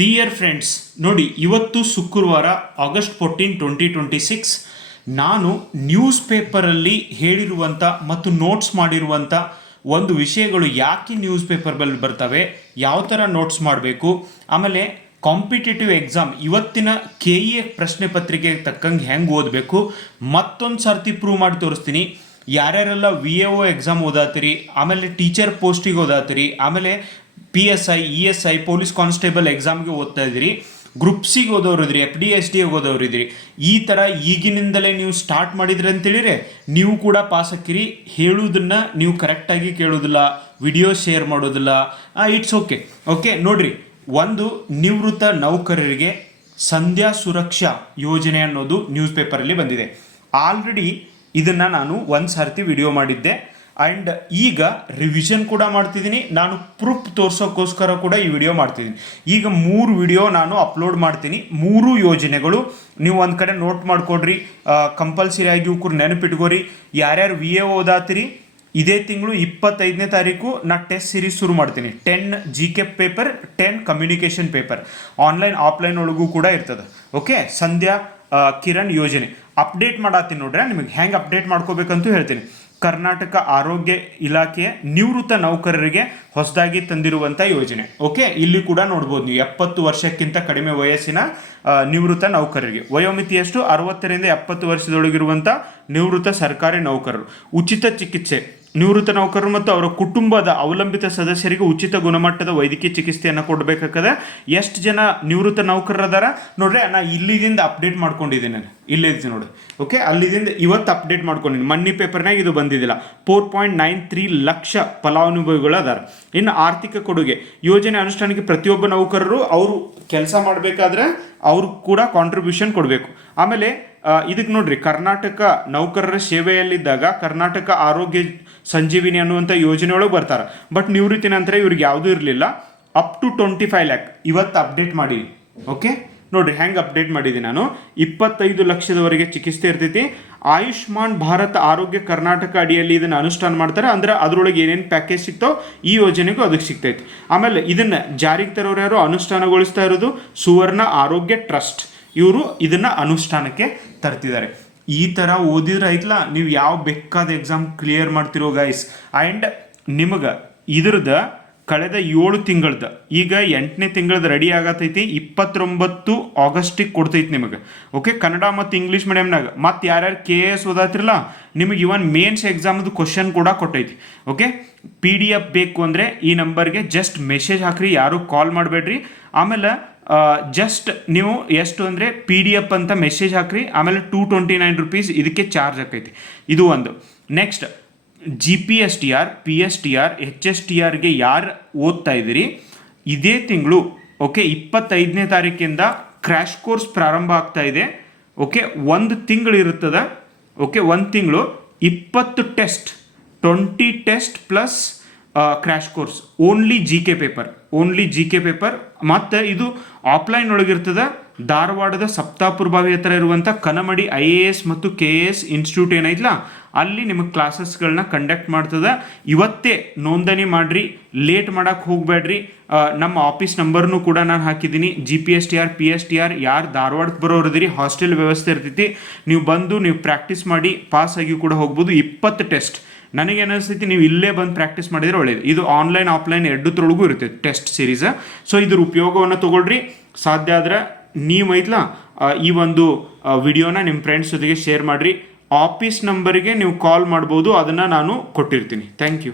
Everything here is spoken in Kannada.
ಡಿಯರ್ ಫ್ರೆಂಡ್ಸ್, ನೋಡಿ ಇವತ್ತು ಶುಕ್ರವಾರ ಆಗಸ್ಟ್ 14, 2026. ನಾನು ನ್ಯೂಸ್ ಪೇಪರಲ್ಲಿ ಹೇಳಿರುವಂಥ ಮತ್ತು ನೋಟ್ಸ್ ಮಾಡಿರುವಂಥ ಒಂದು ವಿಷಯಗಳು ಯಾಕೆ ನ್ಯೂಸ್ ಪೇಪರ್ನಲ್ಲಿ ಬರ್ತವೆ, ಯಾವ ಥರ ನೋಟ್ಸ್ ಮಾಡಬೇಕು, ಆಮೇಲೆ ಕಾಂಪಿಟೇಟಿವ್ ಎಕ್ಸಾಮ್ ಇವತ್ತಿನ KE ಪ್ರಶ್ನೆ ಪತ್ರಿಕೆಗೆ ತಕ್ಕಂಗೆ ಹೆಂಗೆ ಓದಬೇಕು, ಮತ್ತೊಂದು ಸರ್ತಿ ಪ್ರೂವ್ ಮಾಡಿ ತೋರಿಸ್ತೀನಿ. ಯಾರ್ಯಾರೆಲ್ಲ VAO ಎಕ್ಸಾಮ್ ಓದಾತಿರಿ, ಆಮೇಲೆ ಟೀಚರ್ ಪೋಸ್ಟಿಗೆ ಓದಾತಿರಿ, ಆಮೇಲೆ PSI ESI ಪೊಲೀಸ್ ಕಾನ್ಸ್ಟೇಬಲ್ ಎಕ್ಸಾಮ್ಗೆ ಓದ್ತಾ ಇದ್ದೀರಿ, ಗ್ರೂಪ್ ಸಿಗೆ ಓದೋರಿದ್ರಿ, FD ಓದೋರಿದ್ರಿ, ಈ ಥರ ಈಗಿನಿಂದಲೇ ನೀವು ಸ್ಟಾರ್ಟ್ ಮಾಡಿದ್ರಿ ಅಂತೇಳಿದ್ರೆ ನೀವು ಕೂಡ ಪಾಸ್ ಹಾಕಿರಿ. ಹೇಳುವುದನ್ನು ನೀವು ಕರೆಕ್ಟಾಗಿ ಕೇಳೋದಿಲ್ಲ, ವಿಡಿಯೋ ಶೇರ್ ಮಾಡೋದಿಲ್ಲ, ಇಟ್ಸ್ ಓಕೆ. ನೋಡ್ರಿ, ಒಂದು ನಿವೃತ್ತ ನೌಕರರಿಗೆ ಸಂಧ್ಯಾ ಸುರಕ್ಷಾ ಯೋಜನೆ ಅನ್ನೋದು ನ್ಯೂಸ್ ಪೇಪರಲ್ಲಿ ಬಂದಿದೆ. ಆಲ್ರೆಡಿ ಇದನ್ನು ನಾನು ಒಂದು ಸರ್ತಿ ವಿಡಿಯೋ ಮಾಡಿದ್ದೆ ಆ್ಯಂಡ್ ಈಗ ರಿವಿಷನ್ ಕೂಡ ಮಾಡ್ತಿದ್ದೀನಿ. ನಾನು ಪ್ರೂಫ್ ತೋರ್ಸೋಕ್ಕೋಸ್ಕರ ಕೂಡ ಈ ವಿಡಿಯೋ ಮಾಡ್ತಿದ್ದೀನಿ. ಈಗ 3 ವಿಡಿಯೋ ನಾನು ಅಪ್ಲೋಡ್ ಮಾಡ್ತೀನಿ. 3 ಯೋಜನೆಗಳು ನೀವು ಒಂದು ಕಡೆ ನೋಟ್ ಮಾಡಿಕೊಡ್ರಿ, ಕಂಪಲ್ಸರಿ ಆಗಿ ಇವ್ರು ನೆನಪಿಟ್ಕೋರಿ. ಯಾರ್ಯಾರು VAO ಓದಾತಿರಿ, ಇದೇ ತಿಂಗಳು 25ನೇ ತಾರೀಕು ನಾನು ಟೆಸ್ಟ್ ಸೀರೀಸ್ ಶುರು ಮಾಡ್ತೀನಿ. 10 GK paper, 10 communication paper, online offline ಒಳಗೂ ಕೂಡ ಇರ್ತದೆ. ಓಕೆ, ಸಂಧ್ಯಾ ಕಿರಣ್ ಯೋಜನೆ ಅಪ್ಡೇಟ್ ಮಾಡತ್ತೀನಿ. ನೋಡ್ರೆ ನಿಮಗೆ ಹೆಂಗೆ ಅಪ್ಡೇಟ್ ಮಾಡ್ಕೋಬೇಕಂತೂ ಹೇಳ್ತೀನಿ. ಕರ್ನಾಟಕ ಆರೋಗ್ಯ ಇಲಾಖೆಯ ನಿವೃತ್ತ ನೌಕರರಿಗೆ ಹೊಸದಾಗಿ ತಂದಿರುವಂಥ ಯೋಜನೆ. ಓಕೆ, ಇಲ್ಲಿ ಕೂಡ ನೋಡ್ಬೋದು ನೀವು 70 ವರ್ಷಕ್ಕಿಂತ ಕಡಿಮೆ ವಯಸ್ಸಿನ ನಿವೃತ್ತ ನೌಕರರಿಗೆ. ವಯೋಮಿತಿ ಎಷ್ಟು? 60ರಿಂದ 70 ವರ್ಷದೊಳಗಿರುವಂಥ ನಿವೃತ್ತ ಸರ್ಕಾರಿ ನೌಕರರು. ಉಚಿತ ಚಿಕಿತ್ಸೆ, ನಿವೃತ್ತ ನೌಕರರು ಮತ್ತು ಅವರ ಕುಟುಂಬದ ಅವಲಂಬಿತ ಸದಸ್ಯರಿಗೆ ಉಚಿತ ಗುಣಮಟ್ಟದ ವೈದ್ಯಕೀಯ ಚಿಕಿತ್ಸೆಯನ್ನು ಕೊಡಬೇಕಾಗದೆ. ಎಷ್ಟು ಜನ ನಿವೃತ್ತ ನೌಕರರು ಅದಾರ ನೋಡ್ರಿ, ನಾನು ಇಲ್ಲಿದಿಂದ ಅಪ್ಡೇಟ್ ಮಾಡ್ಕೊಂಡಿದ್ದೀನಿ. ನಾನು ಇಲ್ಲಿದ್ದೀನಿ ನೋಡಿ. ಓಕೆ, ಅಲ್ಲಿದಿಂದ ಇವತ್ತು ಅಪ್ಡೇಟ್ ಮಾಡ್ಕೊಂಡಿದ್ದೀನಿ. ಮನ್ನಿ ಪೇಪರ್ನಾಗ ಇದು ಬಂದಿದ್ದಿಲ್ಲ. 4.93 ಲಕ್ಷ ಫಲಾನುಭವಿಗಳು ಅದಾರ. ಇನ್ನು ಆರ್ಥಿಕ ಕೊಡುಗೆ ಯೋಜನೆ ಅನುಷ್ಠಾನಕ್ಕೆ ಪ್ರತಿಯೊಬ್ಬ ನೌಕರರು ಅವರು ಕೆಲಸ ಮಾಡಬೇಕಾದ್ರೆ ಅವ್ರು ಕೂಡ ಕಾಂಟ್ರಿಬ್ಯೂಷನ್ ಕೊಡಬೇಕು. ಆಮೇಲೆ ಇದಕ್ಕೆ ನೋಡ್ರಿ, ಕರ್ನಾಟಕ ನೌಕರರ ಸೇವೆಯಲ್ಲಿದ್ದಾಗ ಕರ್ನಾಟಕ ಆರೋಗ್ಯ ಸಂಜೀವಿನಿ ಅನ್ನುವಂಥ ಯೋಜನೆಯೊಳಗೆ ಬರ್ತಾರೆ. ಬಟ್ ನಿವೃತ್ತಿ ನಂತರ ಇವ್ರಿಗೆ ಯಾವುದೂ ಇರಲಿಲ್ಲ. ಅಪ್ ಟು 25 ಲ್ಯಾಕ್ ಇವತ್ತು ಅಪ್ಡೇಟ್ ಮಾಡಿ. ಓಕೆ, ನೋಡ್ರಿ ಹೆಂಗೆ ಅಪ್ಡೇಟ್ ಮಾಡಿದ್ದೀನಿ ನಾನು. 25 ಲಕ್ಷದವರೆಗೆ ಚಿಕಿತ್ಸೆ ಇರ್ತೈತಿ. ಆಯುಷ್ಮಾನ್ ಭಾರತ್ ಆರೋಗ್ಯ ಕರ್ನಾಟಕ ಅಡಿಯಲ್ಲಿ ಇದನ್ನು ಅನುಷ್ಠಾನ ಮಾಡ್ತಾರೆ. ಅಂದ್ರೆ ಅದರೊಳಗೆ ಏನೇನು ಪ್ಯಾಕೇಜ್ ಸಿಗ್ತಾವೆ ಈ ಯೋಜನೆಗೂ ಅದಕ್ಕೆ ಸಿಗ್ತೈತಿ. ಆಮೇಲೆ ಇದನ್ನು ಜಾರಿಗೆ ತರೋರು ಯಾರು ಅನುಷ್ಠಾನಗೊಳಿಸ್ತಾ ಇರೋದು? ಸುವರ್ಣ ಆರೋಗ್ಯ ಟ್ರಸ್ಟ್. ಇವರು ಇದನ್ನು ಅನುಷ್ಠಾನಕ್ಕೆ ತರ್ತಿದ್ದಾರೆ. ಈ ಥರ ಓದಿದ್ರೆ ಐತ್ಲ, ನೀವು ಯಾವ ಬೇಕಾದ ಎಕ್ಸಾಮ್ ಕ್ಲಿಯರ್ ಮಾಡ್ತಿರೋ ಗೈಸ್. ಆ್ಯಂಡ್ ನಿಮಗೆ ಇದ್ರದ್ದು ಕಳೆದ 7 ತಿಂಗಳದ್ದು, ಈಗ 8ನೇ ತಿಂಗಳದ್ದು ರೆಡಿ ಆಗತೈತಿ. 29 ಆಗಸ್ಟಿಗೆ ಕೊಡ್ತೈತಿ ನಿಮಗೆ. ಓಕೆ, ಕನ್ನಡ ಮತ್ತು ಇಂಗ್ಲೀಷ್ ಮೀಡಿಯಮ್ನಾಗ. ಮತ್ತು ಯಾರ್ಯಾರು KS ಓದಾತಿರಲ್ಲ, ನಿಮಗೆ ಇವನ್ ಮೇನ್ಸ್ ಎಕ್ಸಾಮ್ದು ಕ್ವಶನ್ ಕೂಡ ಕೊಟ್ಟೈತಿ. ಓಕೆ, PDF ಬೇಕು ಅಂದರೆ ಈ ನಂಬರ್ಗೆ ಜಸ್ಟ್ ಮೆಸೇಜ್ ಹಾಕ್ರಿ, ಯಾರು ಕಾಲ್ ಮಾಡಬೇಡ್ರಿ. ಆಮೇಲೆ ಜಸ್ಟ್ ನೀವು ಎಷ್ಟು ಅಂದರೆ PDF ಅಂತ ಮೆಸೇಜ್ ಹಾಕ್ರಿ. ಆಮೇಲೆ 229 ರೂಪೀಸ್ ಇದಕ್ಕೆ ಚಾರ್ಜ್ ಆಕೈತಿ. ಇದು ಒಂದು. ನೆಕ್ಸ್ಟ್ GPSTR, PSTR, HSTRಗೆ ಯಾರು ಓದ್ತಾ ಇದ್ದೀರಿ, ಇದೇ ತಿಂಗಳು ಓಕೆ 25ನೇ ತಾರೀಕಿಂದ ಕ್ರ್ಯಾಶ್ ಕೋರ್ಸ್ ಪ್ರಾರಂಭ ಆಗ್ತಾ ಇದೆ. ಓಕೆ, 1 ತಿಂಗಳು ಇರುತ್ತದೆ. ಓಕೆ, 1 ತಿಂಗಳು 20 test, 20 test plus crash course. Only GK paper. ಮತ್ತು ಇದು ಆಫ್ಲೈನ್ ಒಳಗಿರ್ತದೆ. ಧಾರವಾಡದ ಸಪ್ತಾಪುರ ಬಾವಿ ಹತ್ರ ಇರುವಂಥ ಕನಮಡಿ IAS ಮತ್ತು KS ಇನ್ಸ್ಟಿಟ್ಯೂಟ್ ಏನೈತಲ್ಲ, ಅಲ್ಲಿ ನಿಮಗೆ ಕ್ಲಾಸಸ್ಗಳನ್ನ ಕಂಡಕ್ಟ್ ಮಾಡ್ತದೆ. ಇವತ್ತೇ ನೋಂದಣಿ ಮಾಡಿರಿ, ಲೇಟ್ ಮಾಡೋಕ್ಕೆ ಹೋಗಬೇಡ್ರಿ. ನಮ್ಮ ಆಫೀಸ್ ನಂಬರ್ನು ಕೂಡ ನಾನು ಹಾಕಿದ್ದೀನಿ. GPSTR, PSTR ಯಾರು ಧಾರವಾಡಕ್ಕೆ ಬರೋರಿದ್ದೀರಿ, ಹಾಸ್ಟೆಲ್ ವ್ಯವಸ್ಥೆ ಇರ್ತೈತಿ. ನೀವು ಬಂದು ನೀವು ಪ್ರಾಕ್ಟೀಸ್ ಮಾಡಿ ಪಾಸ್ ಆಗಿ ಕೂಡ ಹೋಗ್ಬೋದು. 20 ಟೆಸ್ಟ್. ನನಗೆ ಏನಿಸ್ತೈತಿ, ನೀವು ಇಲ್ಲೇ ಬಂದು ಪ್ರಾಕ್ಟೀಸ್ ಮಾಡಿದರೆ ಒಳ್ಳೇದು. ಇದು ಆನ್ಲೈನ್ ಆಫ್ಲೈನ್ ಎರಡತ್ರೊಳಗೂ ಇರ್ತೈತೆ ಟೆಸ್ಟ್ ಸೀರೀಸ್. ಸೊ ಇದ್ರ ಉಪಯೋಗವನ್ನು ತೊಗೊಳ್ರಿ. ಸಾಧ್ಯ ಆದರೆ ನೀವು ಐತ್ಲ ಈ ಒಂದು ವಿಡಿಯೋನ ನಿಮ್ಮ ಫ್ರೆಂಡ್ಸ್ ಜೊತೆಗೆ ಶೇರ್ ಮಾಡಿರಿ. ಆಫೀಸ್ ನಂಬರಿಗೆ ನೀವು ಕಾಲ್ ಮಾಡ್ಬೋದು, ಅದನ್ನು ನಾನು ಕೊಟ್ಟಿರ್ತೀನಿ. Thank you.